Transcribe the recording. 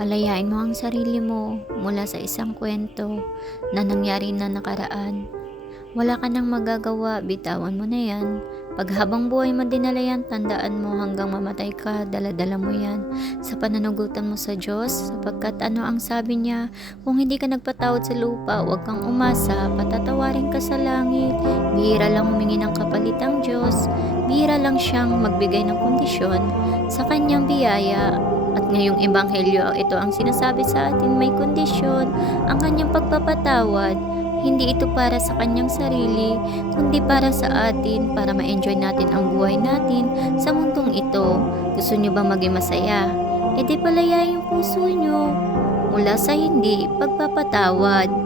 Palayain mo ang sarili mo mula sa isang kwento na nangyari na nakaraan. Wala ka nang magagawa, bitawan mo na yan. Pag habang buhay mo dinala yan, tandaan mo hanggang mamatay ka, daladala mo yan sa pananagutan mo sa Diyos, sapagkat ano ang sabi niya, kung hindi ka nagpatawad sa lupa, huwag kang umasa, patatawarin ka sa langit. Bihira lang humingi ng kapalit ang Diyos, bihira lang siyang magbigay ng kondisyon sa kanyang biyaya. At ngayong ebanghelyo, ito ang sinasabi sa atin, may kondisyon ang kanyang pagpapatawad. Hindi ito para sa kanyang sarili, kundi para sa atin, para ma-enjoy natin ang buhay natin sa mundong ito. Gusto nyo ba maging masaya? E di palayain yung puso nyo mula sa hindi pagpapatawad.